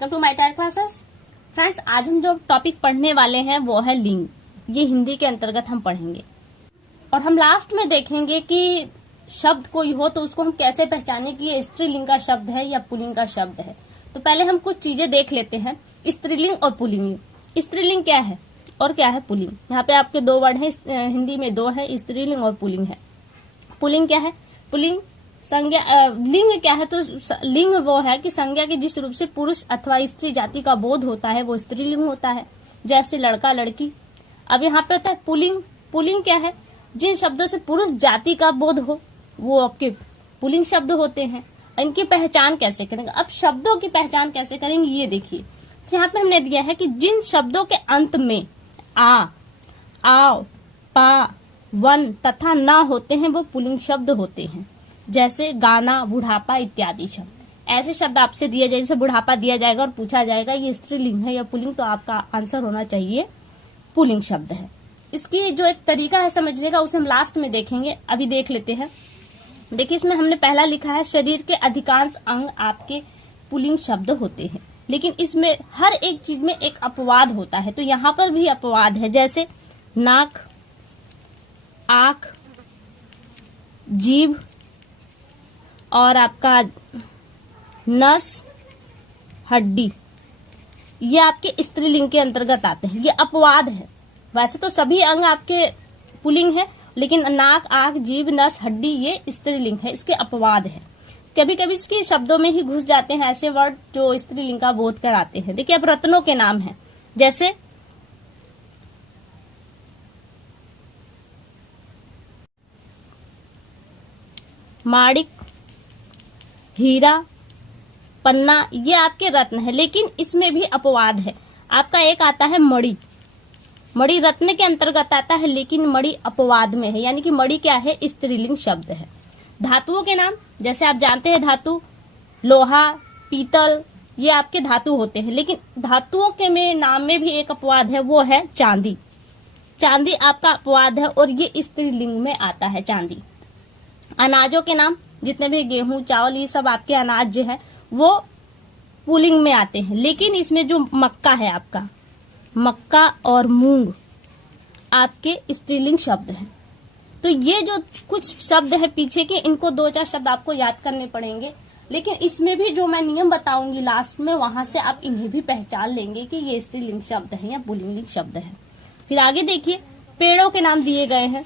Welcome to my tyre classes. Friends, आज हम जो टॉपिक पढ़ने वाले हैं वो है लिंग। ये हिंदी के अंतर्गत हम पढ़ेंगे और हम लास्ट में देखेंगे कि शब्द कोई हो तो उसको हम कैसे पहचाने कि ये स्त्रीलिंग का शब्द है या पुल्लिंग का शब्द है। तो पहले हम कुछ चीजें देख लेते हैं, स्त्रीलिंग और पुल्लिंग। स्त्रीलिंग क्या है और क्या है पुल्लिंग। यहाँ पे आपके दो वर्ड है, हिंदी में दो है, स्त्रीलिंग और पुल्लिंग है। पुल्लिंग क्या है? पुल्लिंग संज्ञा, लिंग क्या है? तो लिंग वो है कि संज्ञा के जिस रूप से पुरुष अथवा स्त्री जाति का बोध होता है वो स्त्रीलिंग होता है, जैसे लड़का लड़की। अब यहाँ पे होता है पुल्लिंग। पुल्लिंग क्या है? जिन शब्दों से पुरुष जाति का बोध हो वो आपके पुल्लिंग शब्द होते हैं। इनकी पहचान कैसे करेंगे? अब शब्दों की पहचान कैसे करेंगे ये देखिए। तो यहाँ पे हमने दिया है कि जिन शब्दों के अंत में आ, आओ, पा, वन तथा ना होते हैं वो पुल्लिंग शब्द होते हैं, जैसे गाना, बुढ़ापा इत्यादि शब्द। ऐसे शब्द आपसे दिए जाए, जैसे बुढ़ापा दिया जाएगा और पूछा जाएगा ये स्त्रीलिंग है या पुल्लिंग, तो आपका आंसर होना चाहिए पुल्लिंग शब्द है। इसकी जो एक तरीका है समझने का उसे हम लास्ट में देखेंगे, अभी देख लेते हैं। देखिए इसमें हमने पहला लिखा है शरीर के अधिकांश अंग आपके पुल्लिंग शब्द होते हैं, लेकिन इसमें हर एक चीज में एक अपवाद होता है। तो यहाँ पर भी अपवाद है, जैसे नाक, आंख, जीभ और आपका नस, हड्डी, ये आपके स्त्रीलिंग के अंतर्गत आते हैं। ये अपवाद है। वैसे तो सभी अंग आपके पुल्लिंग है, लेकिन नाक, आंख, जीभ, नस, हड्डी ये स्त्रीलिंग है, इसके अपवाद है। कभी कभी इसके शब्दों में ही घुस जाते हैं ऐसे वर्ड जो स्त्रीलिंग का बोध कराते हैं। देखिए अब रत्नों के नाम हैं, जैसे माणिक, हीरा, पन्ना, ये आपके रत्न है, लेकिन इसमें भी अपवाद है। आपका एक आता है मणि। मणि रत्न के अंतर्गत आता है, लेकिन मणि अपवाद में है, यानी कि मणि क्या है? स्त्रीलिंग शब्द है। धातुओं के नाम, जैसे आप जानते हैं धातु, लोहा, पीतल, ये आपके धातु होते हैं, लेकिन धातुओं के में नाम में भी एक अपवाद है, वो है चांदी। चांदी आपका अपवाद है और ये स्त्रीलिंग में आता है, चांदी। अनाजों के नाम, जितने भी गेहूं, चावल, ये सब आपके अनाज जो है वो पुल्लिंग में आते हैं, लेकिन इसमें जो मक्का है आपका, मक्का और मूंग आपके स्त्रीलिंग शब्द हैं। तो ये जो कुछ शब्द है पीछे के, इनको दो चार शब्द आपको याद करने पड़ेंगे, लेकिन इसमें भी जो मैं नियम बताऊंगी लास्ट में, वहां से आप इन्हें भी पहचान लेंगे कि ये स्त्रीलिंग शब्द है या पुल्लिंग शब्द है। फिर आगे देखिए, पेड़ों के नाम दिए गए हैं।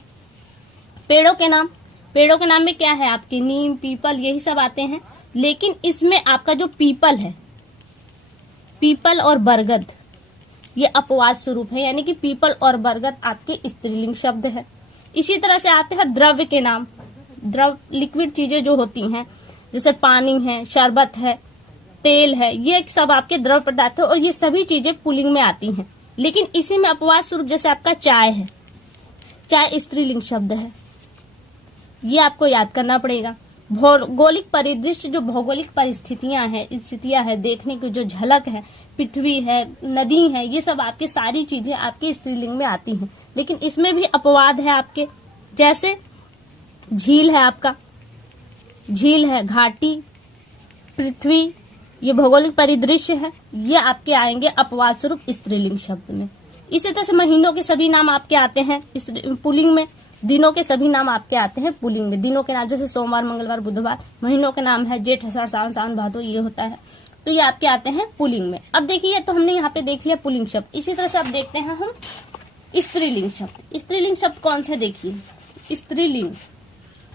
पेड़ों के नाम, पेड़ों के नाम में क्या है आपके? नीम, पीपल, यही सब आते हैं, लेकिन इसमें आपका जो पीपल है, पीपल और बरगद, ये अपवाद स्वरूप है, यानी कि पीपल और बरगद आपके स्त्रीलिंग शब्द है। इसी तरह से आते हैं द्रव्य के नाम। द्रव लिक्विड चीजें जो होती हैं, जैसे पानी है, शरबत है, तेल है, ये सब आपके द्रव पदार्थ है और ये सभी चीजें पुल्लिंग में आती हैं, लेकिन इसी में अपवाद स्वरूप जैसे आपका चाय है, चाय स्त्रीलिंग शब्द है, ये आपको याद करना पड़ेगा। भौगोलिक परिदृश्य, जो भौगोलिक परिस्थितियां हैं, स्थितियां है, देखने की जो झलक है, पृथ्वी है, नदी है, ये सब आपके सारी चीजें आपके स्त्रीलिंग में आती हैं, लेकिन इसमें भी अपवाद है आपके, जैसे झील है आपका, झील है, घाटी, पृथ्वी, ये भौगोलिक परिदृश्य है, ये आपके आएंगे अपवाद स्वरूप स्त्रीलिंग शब्द में। इसी तरह से महीनों के सभी नाम आपके आते हैं पुल्लिंग में, दिनों के सभी नाम आपके आते हैं पुल्लिंग में। दिनों के नाम जैसे सोमवार, मंगलवार, बुधवार। महीनों के नाम है जेठ, आषाढ़, सावन, भादो, ये होता है, तो ये आपके आते हैं पुल्लिंग में। अब देखिए, तो हमने यहाँ पे देख लिया पुल्लिंग शब्द। इसी तरह से अब देखते हैं हम स्त्रीलिंग शब्द। स्त्रीलिंग शब्द कौन से? देखिए स्त्रीलिंग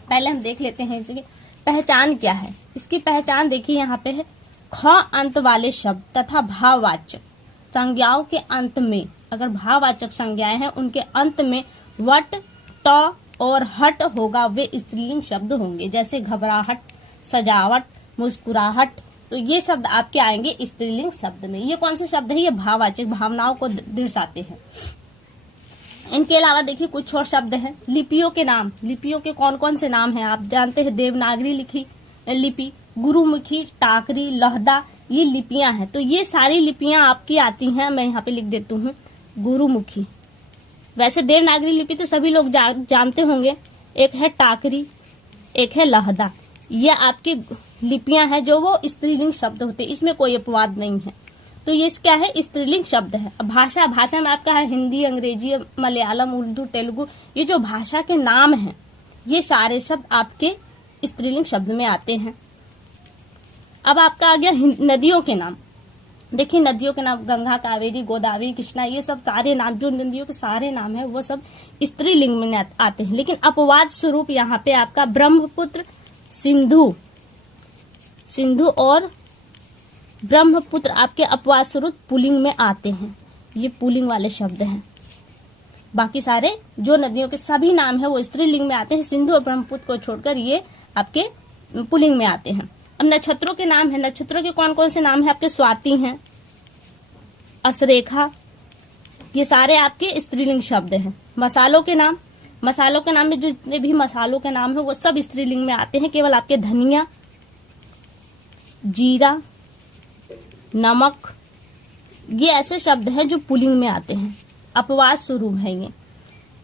पहले हम देख लेते हैं इसकी पहचान क्या है। इसकी पहचान देखिए यहाँ पे है, ख अंत वाले शब्द तथा भाववाचक संज्ञाओं के अंत में, अगर भाववाचक संज्ञाएं हैं उनके अंत में वट, त और हट होगा, वे स्त्रीलिंग शब्द होंगे, जैसे घबराहट, सजावट, मुस्कुराहट। तो ये शब्द आपके आएंगे स्त्रीलिंग शब्द में। ये कौन से शब्द है? ये भाववाचक, भावनाओं को दर्शाते हैं। इनके अलावा देखिए कुछ और शब्द हैं। लिपियों के नाम, लिपियों के कौन कौन से नाम हैं आप जानते हैं? देवनागरी लिपि, गुरुमुखी, टाकरी, लहदा, ये लिपियां हैं। तो ये सारी लिपियां आपकी आती हैं, मैं यहाँ पे लिख देती हूँ गुरुमुखी। वैसे देवनागरी लिपि तो सभी लोग जानते होंगे, एक है टाकरी, एक है लहदा, ये आपकी लिपियां हैं जो वो स्त्रीलिंग शब्द होते हैं, इसमें कोई अपवाद नहीं है। तो ये क्या है, स्त्रीलिंग शब्द है। अब भाषा में आपका है हिंदी, अंग्रेजी, मलयालम, उर्दू, तेलुगु, ये जो भाषा के नाम हैं ये सारे शब्द आपके स्त्रीलिंग शब्द में आते हैं। अब आपका आ गया नदियों के नाम। देखिए नदियों के नाम गंगा, कावेरी, गोदावरी, कृष्णा, ये सब सारे नाम जो नदियों के सारे नाम है वो सब स्त्रीलिंग में आते हैं। लेकिन अपवाद स्वरूप यहाँ पे आपका ब्रह्मपुत्र, सिंधु और ब्रह्मपुत्र आपके अपवाद स्वरूप पुल्लिंग में आते हैं। ये पुल्लिंग वाले शब्द हैं। बाकी सारे जो नदियों के सभी नाम है वो स्त्रीलिंग में आते हैं। सिंधु और ब्रह्मपुत्र को छोड़कर ये आपके पुल्लिंग में आते हैं। अब नक्षत्रों के नाम है। नक्षत्रों के कौन कौन से नाम है आपके, स्वाति हैं, असरेखा, ये सारे आपके स्त्रीलिंग शब्द हैं। मसालों के नाम में जो जितने भी मसालों के नाम है वो सब स्त्रीलिंग में आते हैं। केवल आपके धनिया, जीरा, नमक, ये ऐसे शब्द हैं जो पुल्लिंग में आते हैं, अपवाद स्वरूप है ये।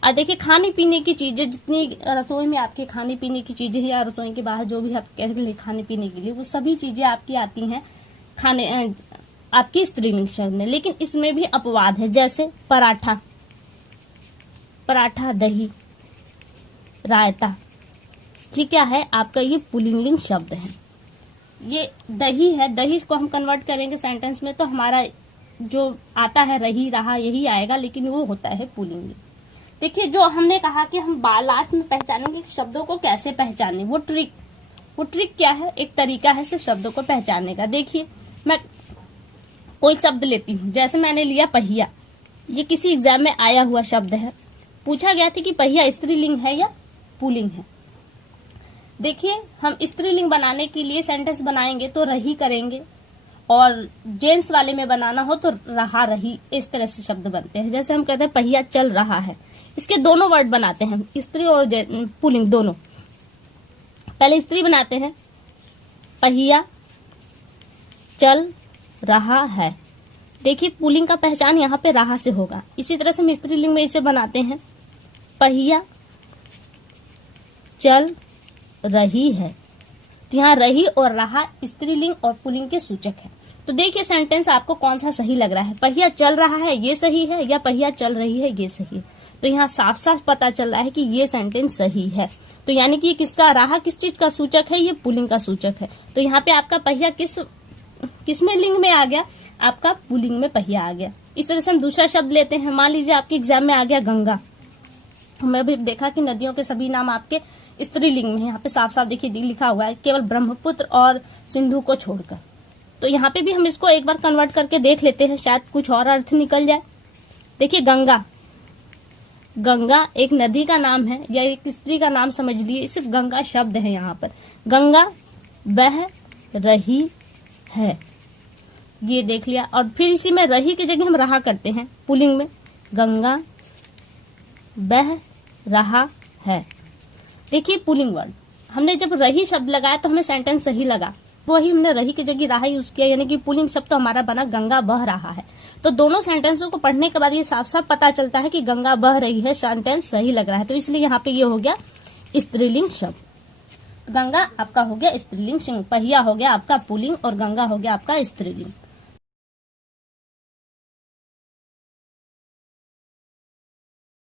और देखिए खाने पीने की चीजें, जितनी रसोई में आपके खाने पीने की चीजें हैं या रसोई के बाहर जो भी आप कह रहे हैं खाने पीने के लिए, वो सभी चीजें आपकी आती हैं खाने आपकी स्त्रीलिंग शब्द में। लेकिन इसमें भी अपवाद है, जैसे पराठा, दही, रायता, ये क्या है आपका, ये पुल्लिंग शब्द है। ये दही है, दही को हम कन्वर्ट करेंगे सेंटेंस में तो हमारा जो आता है रही, रहा, यही आएगा, लेकिन वो होता है पुल्लिंग। देखिए जो हमने कहा कि हम लास्ट में पहचानेंगे शब्दों को कैसे पहचाने, वो ट्रिक क्या है, एक तरीका है सिर्फ शब्दों को पहचानने का। देखिए मैं कोई शब्द लेती हूँ, जैसे मैंने लिया पहिया, ये किसी एग्जाम में आया हुआ शब्द है। पूछा गया था कि पहिया स्त्रीलिंग है या पुल्लिंग है। देखिए हम स्त्रीलिंग बनाने के लिए सेंटेंस बनाएंगे तो रही करेंगे, और जेंट्स वाले में बनाना हो तो रहा, रही, इस तरह से शब्द बनते हैं। जैसे हम कहते हैं पहिया चल रहा है, इसके दोनों वर्ड बनाते हैं, स्त्री और पुल्लिंग दोनों। पहले स्त्री बनाते हैं, पहिया चल रहा है। देखिए पुल्लिंग का पहचान यहाँ पे रहा से होगा। इसी तरह से हम स्त्रीलिंग में इसे बनाते हैं, पहिया चल रही है। तो यहाँ रही और रहा स्त्रीलिंग और पुल्लिंग के सूचक है। तो देखिए सेंटेंस आपको कौन सा सही लग रहा है, पहिया चल रहा है ये सही है या पहिया चल रही है ये सही है। तो यहाँ साफ साफ पता चल रहा है कि ये सेंटेंस सही है। तो यानी कि किसका, रहा किस चीज का सूचक है, ये पुल्लिंग का सूचक है। तो यहाँ पे आपका पहिया किस में लिंग में आ गया, आपका पुल्लिंग में पहिया आ गया। इस तरह से हम दूसरा शब्द लेते हैं। मान लीजिए आपके एग्जाम में आ गया गंगा। हमने भी देखा कि नदियों के सभी नाम आपके स्त्रीलिंग में, यहाँ पे साफ साफ देखिए लिखा हुआ है, केवल ब्रह्मपुत्र और सिंधु को छोड़कर। तो यहाँ पे भी हम इसको एक बार कन्वर्ट करके देख लेते हैं, शायद कुछ और अर्थ निकल जाए। देखिए गंगा एक नदी का नाम है या एक स्त्री का नाम समझ लिए, सिर्फ गंगा शब्द है। यहाँ पर गंगा बह रही है, ये देख लिया। और फिर इसी में रही की जगह हम रहा करते हैं पुल्लिंग में, गंगा बह रहा है। देखिए पुल्लिंग वर्ड, हमने जब रही शब्द लगाया तो हमें सेंटेंस सही लगा, वही हमने रही की जगह रहा यूज किया, यानी कि पुल्लिंग शब्द तो हमारा बना गंगा बह रहा है। तो दोनों सेंटेंसों को पढ़ने के बाद ये साफ साफ पता चलता है कि गंगा बह रही है, सेंटेंस सही लग रहा है। तो इसलिए यहाँ पे ये हो गया स्त्रीलिंग शब्द। गंगा आपका हो गया स्त्रीलिंग, पहिया हो गया आपका पुल्लिंग और गंगा हो गया आपका स्त्रीलिंग।